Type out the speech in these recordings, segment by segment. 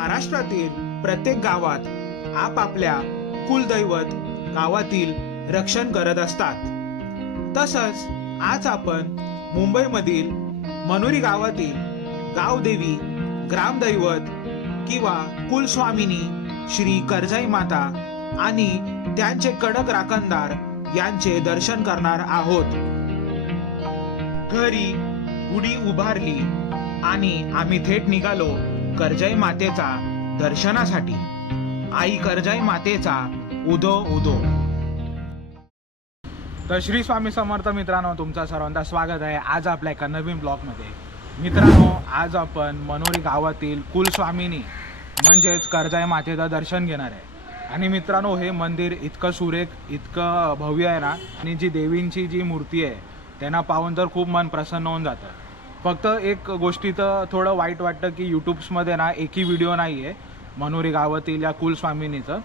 महाराष्ट्रातील प्रत्येक गावात आपापल्या कुलदैवत गावातील रक्षण करत असतात. तसंच आज आपण मुंबईमधील मनोरी गावातील गावदेवी ग्रामदैवत किंवा कुलस्वामिनी श्री करजाई माता आणि त्यांचे कडक राखणदार यांचे दर्शन करणार आहोत. घरी गुढी उभारली आणि आम्ही थेट निघालो. करजाई मातेचा दर्शनासाठी. आई करजाई मातेचा उदो उदो. तर श्री स्वामी समर्थ मित्रांनो तुमचा सर्वांचा स्वागत आहे आज आपल्या एका नवीन ब्लॉगमध्ये. मित्रांनो आज आपण मनोरी गावातील कुलस्वामिनी म्हणजेच करजाई मातेचं दर्शन घेणार आहे. आणि मित्रांनो हे मंदिर इतकं सुरेख इतकं भव्य आहे ना आणि जी देवींची जी मूर्ती आहे त्यांना पाहून तर खूप मन प्रसन्न होऊन जातं. फक्त एक गोष्टीचं थोडं वाईट वाटतं की यूट्यूब्समध्ये ना एकही व्हिडिओ नाही आहे मनोरी गावातील या कुलस्वामिनीचं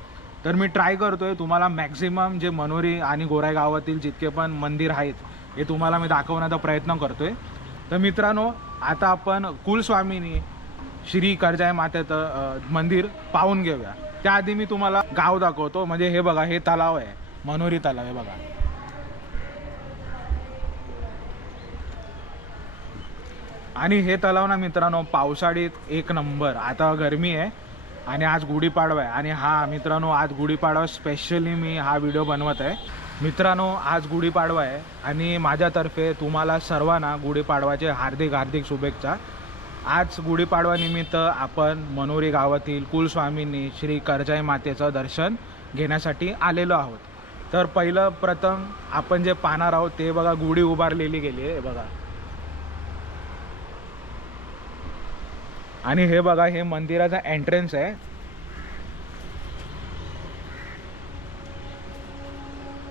तर मी ट्राय करतोय तुम्हाला मॅक्झिमम जे मनोरी आणि गोराय गावातील जितके पण मंदिर आहेत हे तुम्हाला मी दाखवण्याचा प्रयत्न करतोय. तर मित्रांनो आता आपण कुलस्वामिनी श्री करजाई मातेचं मंदिर पाहून घेऊया. त्याआधी मी तुम्हाला गाव दाखवतो म्हणजे हे बघा हे तलाव आहे मनोरी तलाव आहे बघा. आणि हे तलाव ना मित्रांनो पावसाळीत एक नंबर. आता गरमी आहे आणि आज गुढीपाडवा आहे. आणि हा मित्रांनो आज गुढीपाडवा स्पेशली मी हा व्हिडिओ बनवत आहे. मित्रांनो आज गुढीपाडवा आहे आणि माझ्यातर्फे तुम्हाला सर्वांना गुढीपाडवाचे हार्दिक हार्दिक शुभेच्छा. आज गुढीपाडवानिमित्त आपण मनोरी गावातील कुलस्वामींनी श्री करजाई मातेचं दर्शन घेण्यासाठी आलेलो आहोत. तर पहिलं प्रथम आपण जे पाहणार आहोत ते बघा गुढी उभारलेली गेली आहे बघा. आणि हे बघा हे मंदिराचा एंट्रन्स आहे.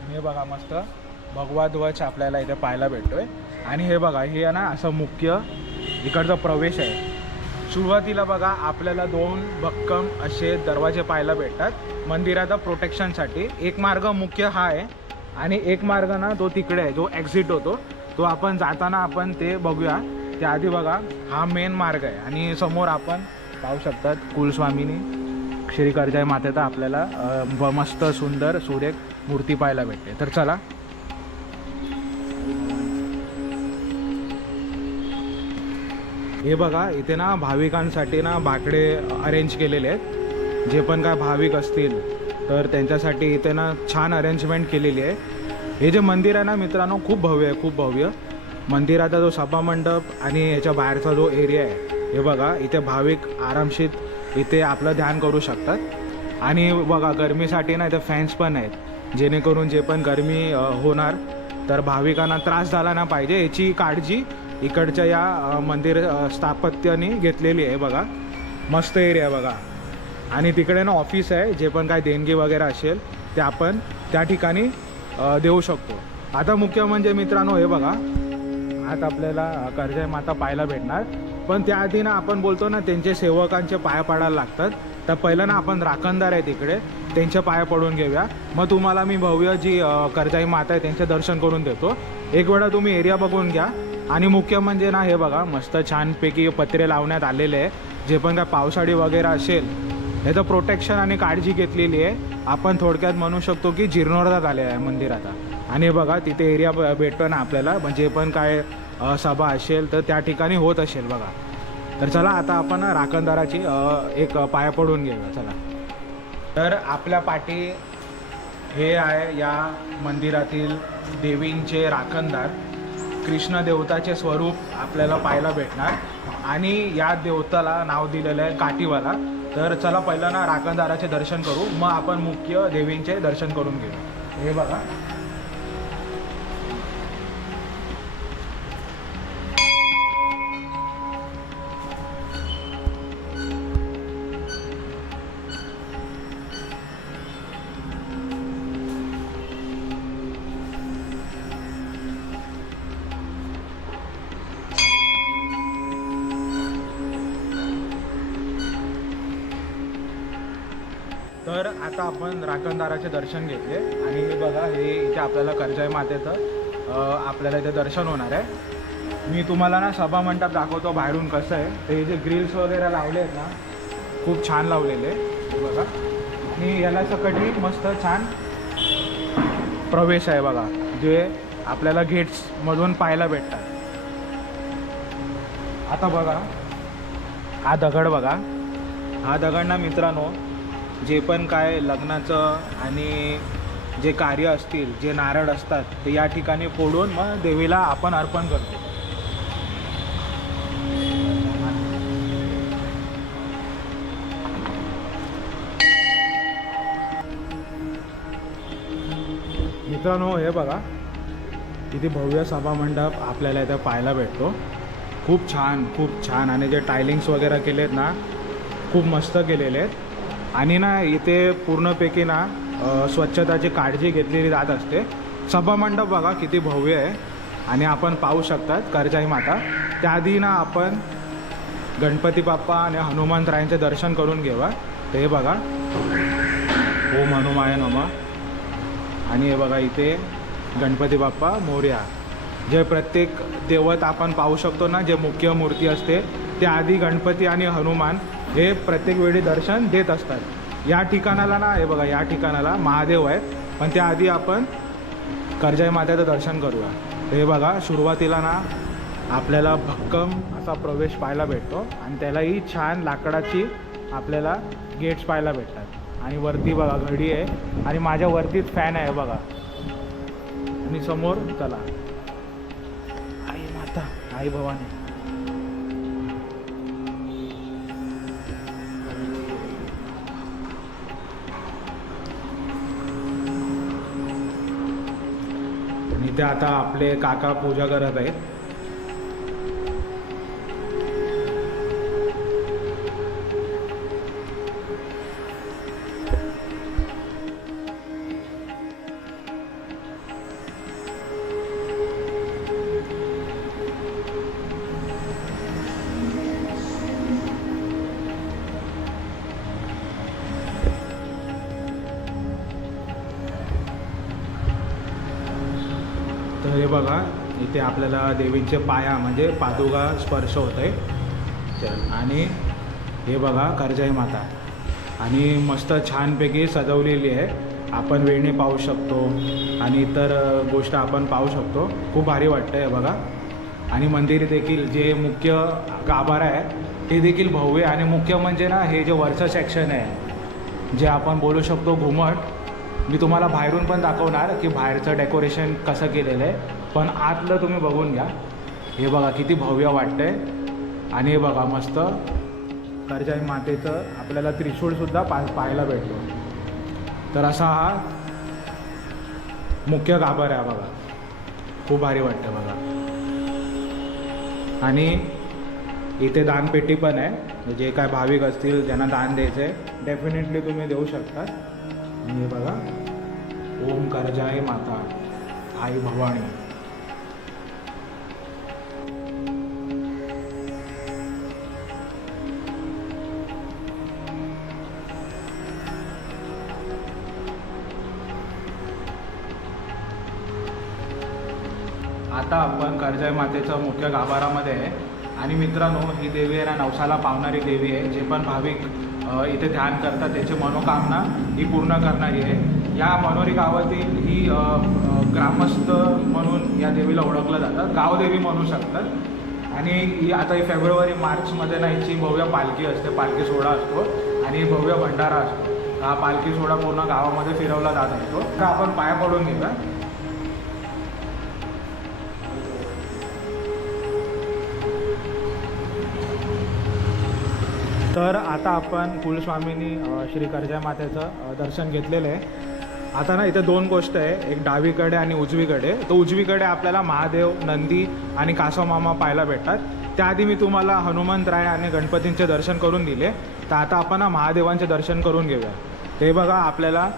हे बघा मस्त भगवा ध्वज आपल्याला इथे पाहायला भेटतोय. आणि हे बघा हे आहे ना असं मुख्य इकडचा प्रवेश आहे. सुरुवातीला बघा आपल्याला दोन भक्कम असे दरवाजे पाहायला भेटतात. मंदिराचा प्रोटेक्शनसाठी एक मार्ग मुख्य हा आहे आणि एक मार्ग ना तो तिकडे आहे जो एक्झिट होतो. तो आपण जाताना आपण ते बघूया. त्याआधी बघा हा मेन मार्ग आहे. आणि समोर आपण पाहू शकतात कुलस्वामीनी श्री करजाई मातेचा आपल्याला मस्त सुंदर सुरेख मूर्ती पाहायला भेटते. तर चला. हे बघा इथे ना भाविकांसाठी ना बाकडे अरेंज केलेले आहेत. जे पण काय भाविक असतील तर त्यांच्यासाठी इथे ना छान अरेंजमेंट केलेली आहे. हे जे मंदिर आहे ना मित्रांनो खूप भव्य आहे खूप भव्य. मंदिराचा जो सभामंडप आणि याच्या बाहेरचा जो एरिया आहे हे बघा इथे भाविक आरामशीत इथे आपलं ध्यान करू शकतात. आणि बघा गरमीसाठी ना इथे फॅन्स पण आहेत. जेणेकरून जे पण गरमी होणार तर भाविकांना त्रास झाला ना पाहिजे. याची काळजी इकडच्या या मंदिर स्थापत्याने घेतलेली आहे बघा. मस्त एरिया आहे बघा. आणि तिकडे ना ऑफिस आहे जे पण काय देणगी वगैरे असेल ते आपण त्या ठिकाणी देऊ शकतो. आता मुख्य म्हणजे मित्रांनो हे बघा. आज आपल्याला कर्जय माता पाहायला भेटणार. पण त्याआधी ना आपण बोलतो ना त्यांचे सेवकांचे पाया पडायला लागतात. तर पहिलं ना आपण राखणदार आहे तिकडे. त्यांच्या पाया पडून घेऊया. मग तुम्हाला मी भव्य जी कर्जाई करजाई माता आहे त्यांचे दर्शन करून देतो. एक वेळा तुम्ही एरिया बघून घ्या. आणि मुख्य म्हणजे ना हे बघा मस्त छानपैकी पत्रे लावण्यात आलेले आहे. जे पण काय पावसाळी वगैरे असेल ह्याचं प्रोटेक्शन आणि काळजी घेतलेली आहे. आपण थोडक्यात म्हणू शकतो की जीर्णोर्धात आले आहे मंदिर आता. आणि बघा तिथे एरिया भेटतो ना आपल्याला. म्हणजे पण काय सभा असेल तर त्या ठिकाणी होत असेल बघा. तर चला आता आपण राखणदाराची एक पाया पडून घेऊया. चला. तर आपल्या पाठी हे आहे या मंदिरातील देवींचे राखणदार. कृष्ण देवताचे स्वरूप आपल्याला पाहायला भेटणार. आणि या देवताला नाव दिलेलं आहे काठीवाला. तर चला पहिलं ना राखणदाराचे दर्शन करू. मग आपण मुख्य देवींचे दर्शन करून घेऊ. हे बघा. तर आता आपण राखणदाराचे दर्शन घेतले. आणि हे बघा हे इथे आपल्याला कर्जाई मातेचं आपल्याला इथे दर्शन होणार आहे. मी तुम्हाला ना सभा मंडप दाखवतो बाहेरून कसं आहे. ते जे ग्रिल्स वगैरे लावले आहेत ना खूप छान लावलेले हे बघा. आणि याला सकटही मस्त छान प्रवेश आहे बघा जे आपल्याला गेट्समधून पाहायला भेटतात. आता बघा. हा दगड बघा. हा दगड ना मित्रांनो जे पण काय लग्नाचं आणि जे कार्य असतील जे नारळ असतात ते या ठिकाणी फोडून मग देवीला आपण अर्पण करतो. मित्रांनो हे बघा. किती भव्य सभामंडप आपल्याला इथं पाहायला भेटतो. खूप छान खूप छान. आणि जे टायलिंग्स वगैरे केलेत ना खूप मस्त केलेले आहेत. आणि ना इथे पूर्णपैकी ना स्वच्छताची काळजी घेतलेली जात असते. सभामंडप बघा किती भव्य आहे. आणि आपण पाहू शकतात करजाई माता. त्याआधी ना आपण गणपती बाप्पा आणि हनुमंतरायांचे दर्शन करून घेवा. तर हे बघा. ओम हनुमाय नमा. आणि हे बघा इथे गणपती बाप्पा मोर्या. जे प्रत्येक देवत आपण पाहू शकतो ना जे मुख्य मूर्ती असते त्याआधी गणपती आणि हनुमान हे प्रत्येक वेळी दर्शन देत असतात. या ठिकाणाला ना हे बघा या ठिकाणाला महादेव आहे पण त्याआधी आपण कर्जाई मात्याचं दर्शन करूया. हे बघा सुरुवातीला ना आपल्याला भक्कम असा प्रवेश पाहायला भेटतो आणि त्यालाही छान लाकडाची आपल्याला गेट्स पाहायला भेटतात. आणि वरती बघा घडी आहे. आणि माझ्या वरतीच फॅन आहे बघा. आणि समोर चला. आई माता आई भवानी. आणि ते आता आपले काका पूजा करत आहेत. हे बघा इथे आपल्याला देवींचे पाया म्हणजे पादुगा स्पर्श होत आहे आणि हे बघा कर्जाई माता. आणि मस्त छानपैकी सजवलेली आहे. आपण वेणी पाहू शकतो आणि इतर गोष्ट आपण पाहू शकतो. खूप भारी वाटतं आहे बघा. आणि मंदिर देखील जे मुख्य गाभारा आहे ते देखील भव्य आणि मुख्य म्हणजे ना हे जे वरचं सेक्शन आहे जे आपण बोलू शकतो घुमट मी तुम्हाला बाहेरून पण दाखवणार की बाहेरचं डेकोरेशन कसं केलेलं आहे. पण आतलं तुम्ही बघून घ्या. हे बघा किती भव्य वाटतंय. आणि हे बघा मस्त. कर्जाई मातेचं आपल्याला त्रिशूळसुद्धा पा पाहायला भेटतो. तर असा हा मुख्य गाभार आहे बघा. खूप भारी वाटतं बघा. आणि इथे दानपेटी पण आहे. म्हणजे जे काय भाविक असतील ज्यांना दान द्यायचं आहे डेफिनेटली तुम्ही देऊ शकता. आणि हे बघा. ओम करजाय माता. आई भवानी. आता आपण कर्जय मातेचं मुख्य गाभारामध्ये आहे आणि मित्रांनो ही देवी आहे ना नवसाला पावणारी देवी आहे जे पण भाविक इथे ध्यान करतात. त्याची मनोकामना ही पूर्ण करणारी आहे. या मनोरी गावातील ही ग्रामस्थ म्हणून या देवीला ओळखलं जातं. गावदेवी म्हणू शकतात. आणि ही आता ही फेब्रुवारी मार्चमध्ये ना याची भव्य पालखी असते. पालखी सोहळा असतो आणि भव्य भंडारा असतो. हा पालखी सोहळा पूर्ण गावामध्ये फिरवला जात असतो. तर आपण पाया पडून घेऊया. तर आता आपण कुलस्वामीनी श्री कर्जा मातेचं दर्शन घेतलेलं आहे. आता ना इथे दोन गोष्ट आहे. एक डावीकडे आणि उजवीकडे. तर उजवीकडे आपल्याला महादेव नंदी आणि कासव मामा पाहायला भेटतात. त्याआधी मी तुम्हाला हनुमंतराय आणि गणपतींचे दर्शन करून दिले. तर आता आपण ना महादेवांचे दर्शन करून घेऊया. ते बघा आपल्याला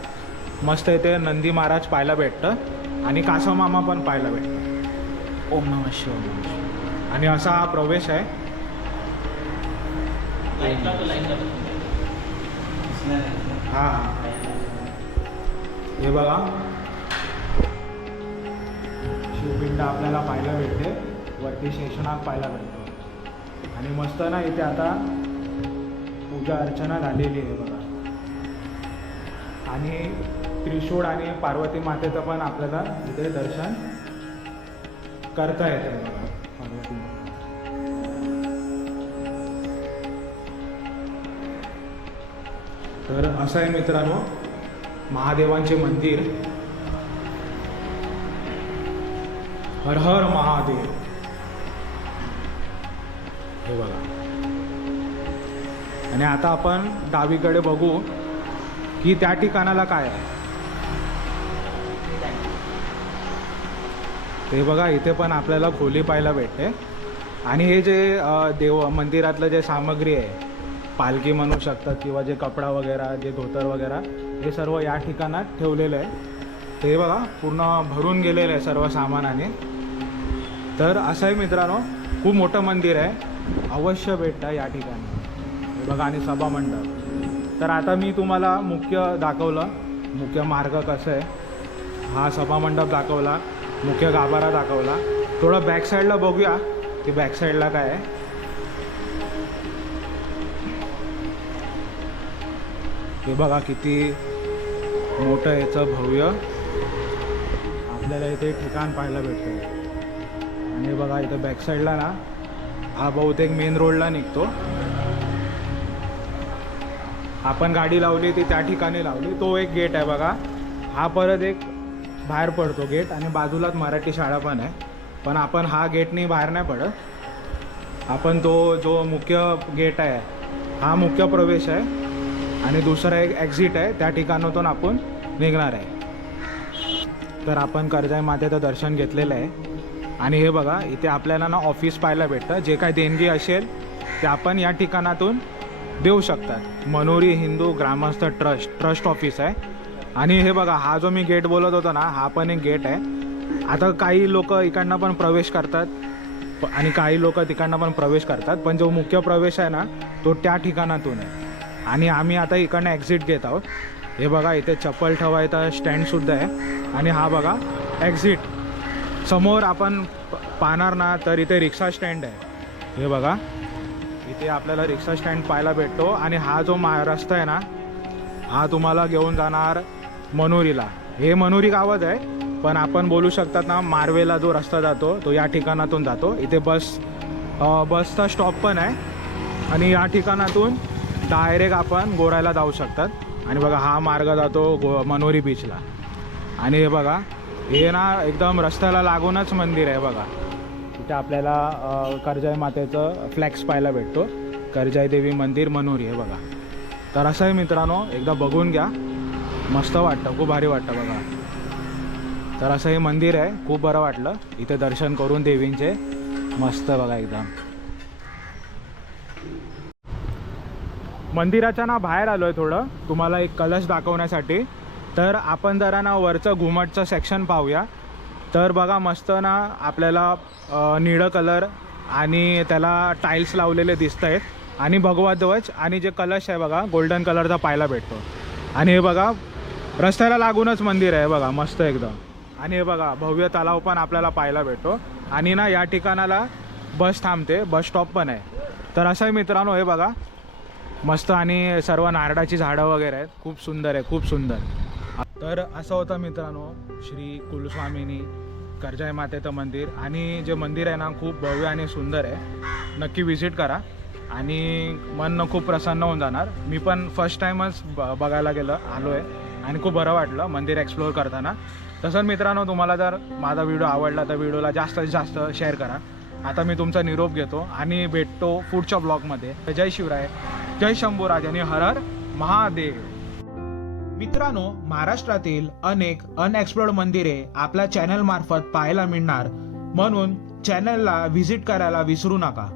मस्त इथे नंदी महाराज पाहायला भेटतं आणि कासव मामा पण पाहायला भेटतं ओम नमः शिवाय. आणि असा हा प्रवेश आहे. हां. हे बघा. शिवपिंड आपल्याला पाहायला भेटते. वरती शेषनाग पाहायला भेटतो. आणि मस्त ना इथे आता पूजा अर्चना झालेली आहे बघा. आणि त्रिशूळ आणि पार्वती मातेचं पण आपल्याला इथे दर्शन करता येते बघा. तर असं आहे मित्रांनो महादेवांचे मंदिर. हर हर महादेव. हे बघा. आणि आता आपण डावीकडे बघू की त्या ठिकाणाला काय आहे. ते बघा इथे पण आपल्याला खोली पाहायला भेटते. आणि हे जे देव मंदिरातलं जे सामग्री आहे पालखी म्हणू शकतात किंवा जे कपडा वगैरे जे धोतर वगैरे हे सर्व या ठिकाणात ठेवलेलं आहे. ते बघा पूर्ण भरून गेलेलं आहे सर्व सामानाने. तर असं आहे मित्रांनो खूप मोठं मंदिर आहे. अवश्य भेटतं या ठिकाणी. बघा आणि सभा मंडप. तर आता मी तुम्हाला मुख्य दाखवलं. मुख्य मार्ग कसं आहे? हा सभा मंडप दाखवला. मुख्य गाभारा दाखवला. थोडं बॅक साईडला बघूया. की बॅक साईडला काय आहे? हे बघा किती मोठं याचं भव्य. आपल्याला इथे ठिकाण पाहायला भेटतं आणि बघा इथं बॅक साईडला ना हा बहुतेक मेन रोडला निघतो. आपण गाडी लावली ती त्या ठिकाणी लावली. तो एक गेट आहे बघा. हा परत एक बाहेर पडतो गेट आणि बाजूलाच मराठी शाळा पण आहे. पण आपण हा गेटनी बाहेर नाही पडत. आपण तो जो मुख्य गेट आहे हा मुख्य प्रवेश आहे. आणि दुसरा एक एक्झिट आहे त्या ठिकाणातून आपण निघणार आहे. तर आपण कर्जाई मातेचं दर्शन घेतलेलं आहे. आणि हे बघा इथे आपल्याला ना ऑफिस पाहायला भेटतं. जे काय देणगी असेल ते आपण या ठिकाणातून देऊ शकतात. मनोरी हिंदू ग्रामस्थ ट्रस्ट ट्रस्ट ऑफिस आहे. आणि हे बघा हा जो मी गेट बोलत होतो ना हा पण एक गेट आहे. आता काही लोक इकडनं पण प्रवेश करतात. आणि काही लोक तिकडनं पण प्रवेश करतात. पण जो मुख्य प्रवेश आहे ना तो त्या ठिकाणातून आहे. आणि आम्ही आता इकडनं एक्झिट घेत आहोत. हे बघा इथे चप्पल ठेवायचा स्टँडसुद्धा आहे. आणि हा बघा एक्झिट समोर आपण प- पाहणार ना तर इथे रिक्षा स्टँड आहे. हे बघा इथे आपल्याला रिक्षा स्टँड पाहायला भेटतो. आणि हा जो मा रस्ता आहे ना हा तुम्हाला घेऊन जाणार मनोरीला. हे मनोरी गावच आहे पण आपण बोलू शकतात ना मार्वेला जो रस्ता जातो तो या ठिकाणातून जातो. इथे बस बसचा स्टॉप पण आहे. आणि या ठिकाणातून डायरेक्ट आपण गोरायला जाऊ शकतात. आणि बघा हा मार्ग जातो गो मनोरी बीचला आणि हे बघा हे ना एकदम रस्त्याला लागूनच मंदिर आहे बघा. इथे आपल्याला अ, कर्जाई मातेचं फ्लॅक्स पाहायला भेटतो. कर्जाई देवी मंदिर मनोरी आहे बघा. तर असं आहे मित्रांनो एकदा बघून घ्या. मस्त वाटतं खूप भारी वाटतं बघा. तर असं हे मंदिर आहे खूप बरं वाटलं. इथे दर्शन करून देवींचे. मस्त बघा एकदम. मंदिराच्या ना बाहेर आलो आहे थोडं. तुम्हाला एक कलश दाखवण्यासाठी. तर आपण जरा ना वरचं घुमटचं सेक्शन पाहूया. तर बघा मस्त ना आपल्याला निळं कलर आणि त्याला टाईल्स लावलेले दिसत आहेत आणि भगवा ध्वज आणि जे कलश आहे बघा गोल्डन कलरचा पाहायला भेटतो. आणि हे बघा रस्त्याला लागूनच मंदिर आहे बघा मस्त एकदम. आणि हे बघा भव्य तलाव पण आपल्याला पाहायला भेटतो. आणि ना या ठिकाणाला बस थांबते बस स्टॉप पण आहे. तर असं आहे मित्रांनो हे बघा मस्त आणि सर्व नारळाची झाडं वगैरे आहेत. खूप सुंदर आहे खूप सुंदर. तर असं होतं मित्रांनो श्री कुलस्वामिनी कर्जाई मातेचं मंदिर. आणि जे मंदिर आहे ना खूप भव्य आणि सुंदर आहे. नक्की व्हिजिट करा. आणि मन खूप प्रसन्न होऊन जाणार. मी पण फर्स्ट टाईमच ब बघायला गेलं आलो आहे आणि खूप बरं वाटलं मंदिर एक्सप्लोअर करताना. तसंच मित्रांनो तुम्हाला जर माझा व्हिडिओ आवडला तर व्हिडिओला जास्तीत जास्त शेअर करा. आता मी तुमचा निरोप घेतो आणि भेटतो पुढच्या ब्लॉगमध्ये जय शिवराय. जय शंभूराज आणि हर हर महादेव. मित्रांनो महाराष्ट्रातील अनेक अनएक्सप्लोर्ड मंदिरे आपल्या चॅनल मार्फत पाहायला मिळणार. म्हणून चॅनलला व्हिजिट करायला विसरू नका.